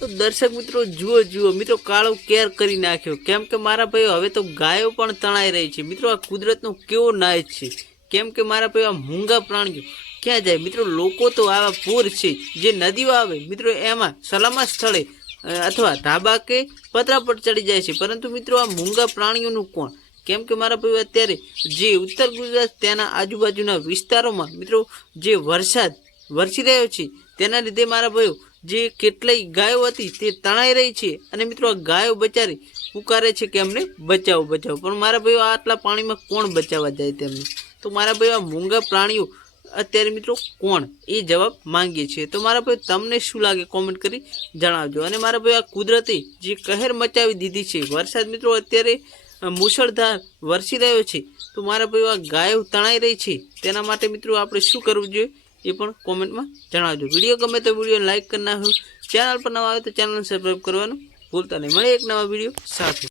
તો દર્શક મિત્રો જુઓ મિત્રો કાળો કેર કરી નાખ્યો, કેમ કે મારા ભાઈઓ હવે તો ગાયો પણ તણાઈ રહી છે। મિત્રો આ કુદરતનો કેવો નાશ છે, કેમ કે મારા ભાઈઓ આ મૂંગા પ્રાણીઓ ક્યાં જાય મિત્રો? લોકો તો આવા પૂર છે જે નદીઓ આવે મિત્રો એમાં સલામત સ્થળે અથવા ધાબા કે પતરા પર ચડી જાય છે, પરંતુ મિત્રો આ મૂંગા પ્રાણીઓનું કોણ? કેમ કે મારા ભાઈઓ અત્યારે જે ઉત્તર ગુજરાત ત્યાંના આજુબાજુના વિસ્તારોમાં મિત્રો જે વરસાદ વરસી રહ્યો છે તેના લીધે મારા ભાઈઓ જે કેટલાય ગાયો હતી તે તણાઈ રહી છે, અને મિત્રો આ ગાયો બચારી પુકારે છે કે અમને બચાવો બચાવો, પણ મારા ભાઈઓ આટલા પાણીમાં કોણ બચાવવા જાય તેમને? તો મારા ભાઈઓ આ મૂંગા પ્રાણીઓ અત્યારે મિત્રો કોણ, એ જવાબ માંગીએ છીએ। તો મારા ભાઈઓ તમને શું લાગે કોમેન્ટ કરી જણાવજો। અને મારા ભાઈઓ આ કુદરતે જે કહેર મચાવી દીધી છે, વરસાદ મિત્રો અત્યારે મુશળધાર વરસી રહ્યો છે, તો મારા ભાઈઓ આ ગાયો તણાઈ રહી છે તેના માટે મિત્રો આપણે શું કરવું જોઈએ એ પણ કોમેન્ટમાં જણાવજો। વિડીયો ગમે તો વિડીયો લાઇક કરી નાખો, ચેનલ પર નવા આવે તો ચેનલને સબસ્ક્રાઈબ કરવાનું ભૂલતા નહીં। મળે એક નવા વિડીયો સાથે।